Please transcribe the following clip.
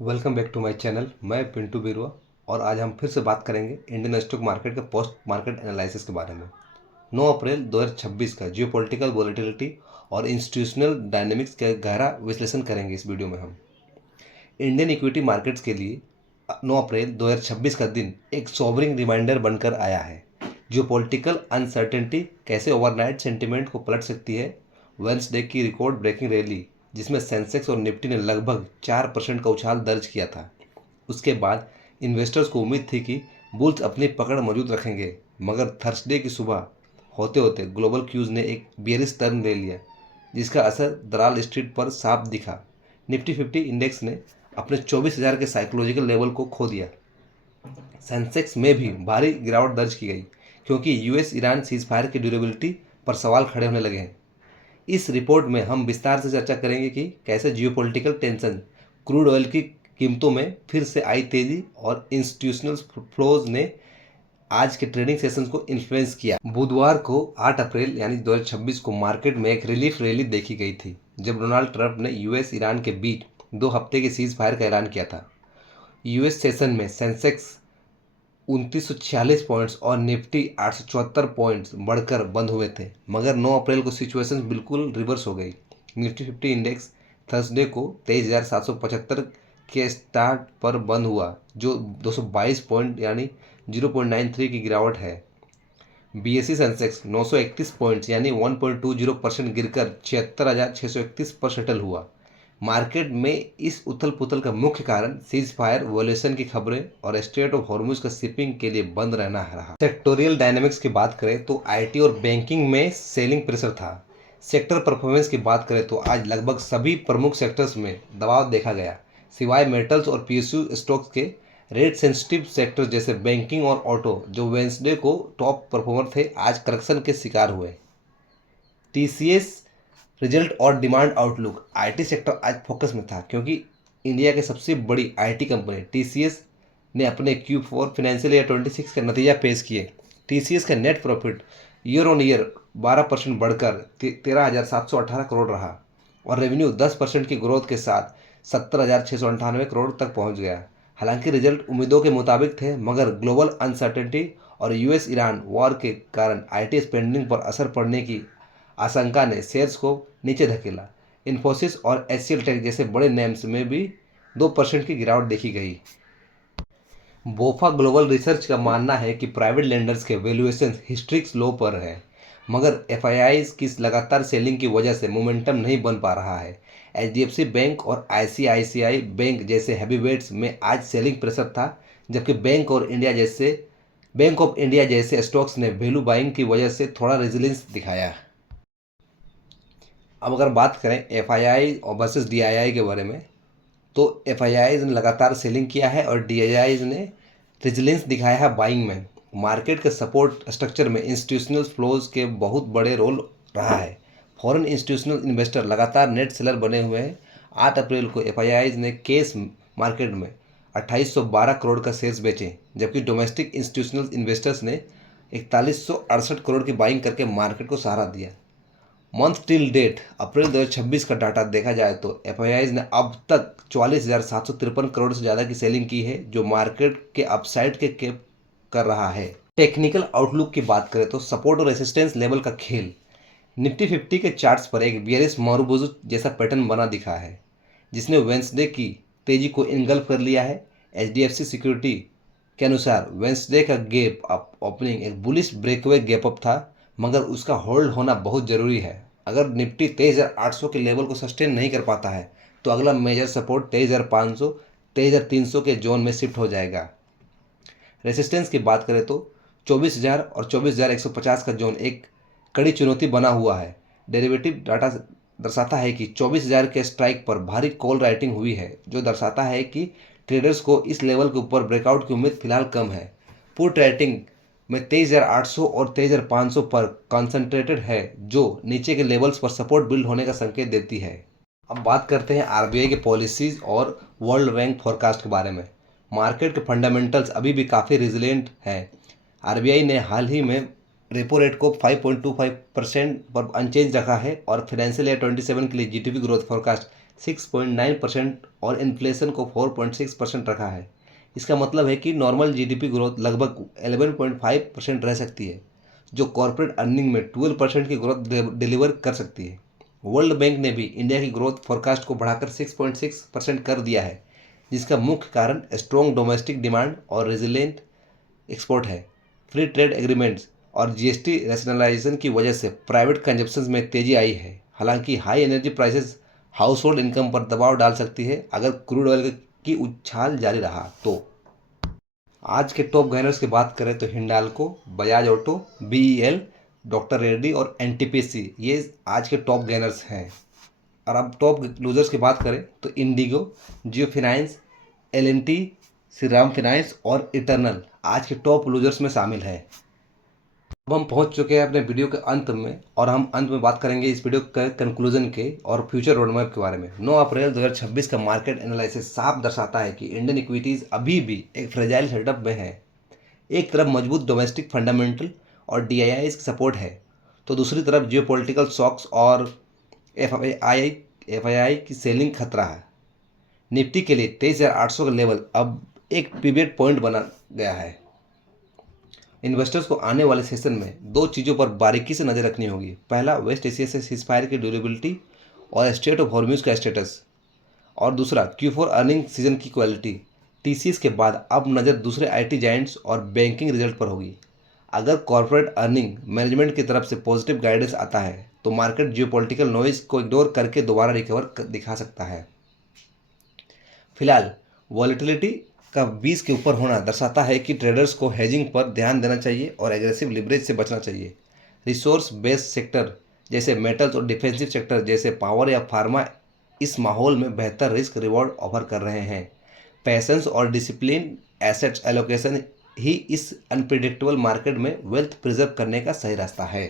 Welcome back to my channel. मैं पिंटू बिरुआ और आज हम फिर से बात करेंगे इंडियन स्टॉक मार्केट के पोस्ट मार्केट एनालिसिस के बारे में। 9 अप्रैल 2026 का जियोपॉलिटिकल वॉलेटिलिटी और इंस्टीट्यूशनल डायनेमिक्स का गहरा विश्लेषण करेंगे इस वीडियो में हम। इंडियन इक्विटी मार्केट्स के लिए 9 अप्रैल 2026 का दिन एक सोबरिंग रिमाइंडर बनकर आया है। जियोपॉलिटिकल अनसर्टेनिटी कैसे ओवरनाइट सेंटिमेंट को पलट सकती है। वेंसडे की रिकॉर्ड ब्रेकिंग रैली जिसमें सेंसेक्स और निफ्टी ने लगभग 4% का उछाल दर्ज किया था। उसके बाद इन्वेस्टर्स को उम्मीद थी कि बुल्स अपनी पकड़ मौजूद रखेंगे, मगर थर्सडे की सुबह होते होते ग्लोबल क्यूज ने एक बियरिश टर्न ले लिया, जिसका असर दलाल स्ट्रीट पर साफ दिखा। निफ्टी 50 इंडेक्स ने अपने 24,000 के साइकोलॉजिकल लेवल को खो दिया। सेंसेक्स में भी भारी गिरावट दर्ज की गई क्योंकि यूएस ईरान सीजफायर की ड्यूरेबिलिटी पर सवाल खड़े होने लगे हैं। इस रिपोर्ट में हम विस्तार से चर्चा करेंगे कि कैसे जियोपॉलिटिकल टेंशन, क्रूड ऑयल की कीमतों में फिर से आई तेजी और इंस्टीट्यूशनल फ्लोज ने आज के ट्रेडिंग सेशंस को इन्फ्लुएंस किया। बुधवार को 8 अप्रैल यानी 2026 को मार्केट में एक रिलीफ रैली देखी गई थी जब डोनाल्ड ट्रंप ने यूएस ईरान के बीच 2 हफ्ते के सीज फायर का ऐलान किया था। यूएस सेशन में सेंसेक्स 2946 पॉइंट्स और निफ्टी 874 पॉइंट्स बढ़कर बंद हुए थे, मगर 9 अप्रैल को सिचुएशन बिल्कुल रिवर्स हो गई। निफ्टी 50 इंडेक्स थर्सडे को 23,775 के स्टार्ट पर बंद हुआ, जो 222 पॉइंट यानी 0.93 की गिरावट है। बीएसई सेंसेक्स 931 पॉइंट्स यानी 1.20% गिरकर 76,631 पर सेटल हुआ। मार्केट में इस उथल पुथल का मुख्य कारण सीज फायर वॉल्यूशन की खबरें और स्ट्रेट ऑफ हॉर्मुज का शिपिंग के लिए बंद रहना रहा। सेक्टोरियल डायनामिक्स की बात करें तो आईटी और बैंकिंग में सेलिंग प्रेशर था। सेक्टर परफॉर्मेंस की बात करें तो आज लगभग सभी प्रमुख सेक्टर्स में दबाव देखा गया, सिवाय मेटल्स और पीएसयू स्टॉक्स के। रेट सेंसिटिव सेक्टर जैसे बैंकिंग और ऑटो, जो वेंसडे को टॉप परफॉर्मर थे, आज करेक्शन के शिकार हुए। टीसीएस रिजल्ट और डिमांड आउटलुक। आईटी सेक्टर आज फोकस में था क्योंकि इंडिया के सबसे बड़ी आईटी कंपनी टीसीएस ने अपने Q4 फाइनेंशियल ईयर 26 का नतीजा पेश किए। टीसीएस का net profit year on year 12% बढ़कर 13,718 करोड़ रहा और रेवेन्यू 10% की ग्रोथ के साथ 70,698 करोड़ तक पहुंच गया। हालांकि रिजल्ट उम्मीदों के मुताबिक थे, मगर ग्लोबल अनसर्टेनिटी और यूएस ईरान वॉर के कारण आईटी स्पेंडिंग पर असर पड़ने की आशंका ने शेयर्स को नीचे धकेला। इन्फोसिस और एचसीएल टेक जैसे बड़े नेम्स में भी 2% की गिरावट देखी गई। बोफा ग्लोबल रिसर्च का मानना है कि प्राइवेट लेंडर्स के वैल्यूएशन हिस्ट्रिक लो पर है, मगर एफआईआईज की लगातार सेलिंग की वजह से मोमेंटम नहीं बन पा रहा है। एचडीएफसी बैंक और आईसीआईसीआई बैंक जैसे हैवीवेट्स में आज सेलिंग प्रेशर था, जबकि बैंक ऑफ इंडिया जैसे स्टॉक्स ने वैल्यू बाइंग की वजह से थोड़ा रेजिलियंस दिखाया। अब अगर बात करें एफआईआई और वर्सेस डीआईआई के बारे में, तो एफआईआईज ने लगातार सेलिंग किया है और डीआईआईज ने रेजिलियंस दिखाया है बाइंग में। मार्केट के सपोर्ट स्ट्रक्चर में इंस्टीट्यूशनल फ्लोज के बहुत बड़े रोल रहा है। फॉरेन इंस्टीट्यूशनल इन्वेस्टर लगातार नेट सेलर बने हुए हैं। 8 अप्रैल को एफआईआईज ने केस मार्केट में 2812 करोड़ का शेयर्स बेचे, जबकि डोमेस्टिक इंस्टीट्यूशनल इन्वेस्टर्स ने 4168 करोड़ की बाइंग करके मार्केट को सहारा दिया। मंथ टिल डेट अप्रैल 2026 का डाटा देखा जाए तो एफआईआईज ने अब तक 44,753 करोड़ से ज़्यादा की सेलिंग की है, जो मार्केट के अपसाइड के केप कर रहा है। टेक्निकल आउटलुक की बात करें तो सपोर्ट और रेसिस्टेंस लेवल का खेल। निफ्टी 50 के चार्ट्स पर एक बियरिश मारूबुजू जैसा पैटर्न बना दिखा है, जिसने वेंसडे की तेजी को इनगल्फ कर लिया है। एचडीएफसी सिक्योरिटी के अनुसार वेंसडे का गैप अप ओपनिंग एक बुलिश ब्रेकअवे गैप अप था, मगर उसका होल्ड होना बहुत ज़रूरी है। अगर निफ्टी 23,800 के लेवल को सस्टेन नहीं कर पाता है तो अगला मेजर सपोर्ट 23,500 23,300 के जोन में शिफ्ट हो जाएगा। रेसिस्टेंस की बात करें तो 24,000 और 24,150 का जोन एक कड़ी चुनौती बना हुआ है। डेरिवेटिव डाटा दर्शाता है कि 24,000 के स्ट्राइक पर भारी कॉल राइटिंग हुई है, जो दर्शाता है कि ट्रेडर्स को इस लेवल के ऊपर ब्रेकआउट की उम्मीद फिलहाल कम है। पुट राइटिंग में 23,800 और 23,500 पर कॉन्सेंट्रेटेड है, जो नीचे के लेवल्स पर सपोर्ट बिल्ड होने का संकेत देती है। अब बात करते हैं आरबीआई के पॉलिसीज और वर्ल्ड बैंक फोरकास्ट के बारे में। मार्केट के फंडामेंटल्स अभी भी काफ़ी रिजिलेंट हैं। आरबीआई ने हाल ही में रेपो रेट को 5.25% पर अनचेंज रखा है और फाइनेंशियल ईयर 27 के लिए जीडीपी ग्रोथ फोरकास्ट 6.9% और इन्फ्लेशन को 4.6% रखा है। इसका मतलब है कि नॉर्मल जीडीपी ग्रोथ लगभग 11.5% रह सकती है, जो कॉर्पोरेट अर्निंग में 12% की ग्रोथ डिलीवर कर सकती है। वर्ल्ड बैंक ने भी इंडिया की ग्रोथ फोरकास्ट को बढ़ाकर 6.6% कर दिया है, जिसका मुख्य कारण स्ट्रॉन्ग डोमेस्टिक डिमांड और रेजिलिएंट एक्सपोर्ट है। फ्री ट्रेड एग्रीमेंट्स और जीएसटी रैशनलाइजेशन की वजह से प्राइवेट कंजप्शन में तेजी आई है। हालांकि high energy prices house hold income पर दबाव डाल सकती है अगर क्रूड ऑयल की उछाल जारी रहा तो। आज के टॉप गेनर्स की बात करें तो Hindalco, Bajaj auto, BEL, doctor Reddy और एनटीपीसी ये आज के टॉप गेनर्स हैं। और अब टॉप लूजर्स की बात करें तो IndiGo, Jio finance, L and T, Shri Ram finance और इटर्नल आज के टॉप लूजर्स में शामिल है। अब हम पहुंच चुके हैं अपने वीडियो के अंत में और हम अंत में बात करेंगे इस वीडियो के कंक्लूजन के और फ्यूचर रोड मैप के बारे में। 9 अप्रैल 2026 का मार्केट एनालिसिस साफ दर्शाता है कि इंडियन इक्विटीज़ अभी भी एक फ्रेजाइल सेटअप में है। एक तरफ मजबूत डोमेस्टिक फंडामेंटल और डीआईआई की सपोर्ट है, तो दूसरी तरफ जियोपॉलिटिकल शॉक्स और एफआईआई की सेलिंग खतरा है। निफ्टी के लिए 23,800 का लेवल अब एक पिवट पॉइंट बना गया है। इन्वेस्टर्स को आने वाले सेशन में दो चीज़ों पर बारीकी से नज़र रखनी होगी। पहला, वेस्ट एशिया से सीजफायर की ड्यूरेबिलिटी और स्टेट ऑफ हॉर्म्यूज का स्टेटस, और दूसरा Q4 अर्निंग सीजन की क्वालिटी। टीसीएस के बाद अब नज़र दूसरे आईटी जायंट्स और बैंकिंग रिजल्ट पर होगी। अगर कॉर्पोरेट अर्निंग मैनेजमेंट की तरफ से पॉजिटिव गाइडेंस आता है तो मार्केट जियोपॉलिटिकल नॉइज को इग्नोर करके दोबारा रिकवर दिखा सकता है। फिलहाल वॉलेटिलिटी का 20 के ऊपर होना दर्शाता है कि ट्रेडर्स को हेजिंग पर ध्यान देना चाहिए और एग्रेसिव लिवरेज से बचना चाहिए। रिसोर्स बेस्ड सेक्टर जैसे मेटल्स और डिफेंसिव सेक्टर जैसे पावर या फार्मा इस माहौल में बेहतर रिस्क रिवॉर्ड ऑफर कर रहे हैं। पैसेंस और डिसिप्लिन एसेट्स एलोकेशन ही इस अनप्रिडिक्टेबल मार्केट में वेल्थ प्रिजर्व करने का सही रास्ता है।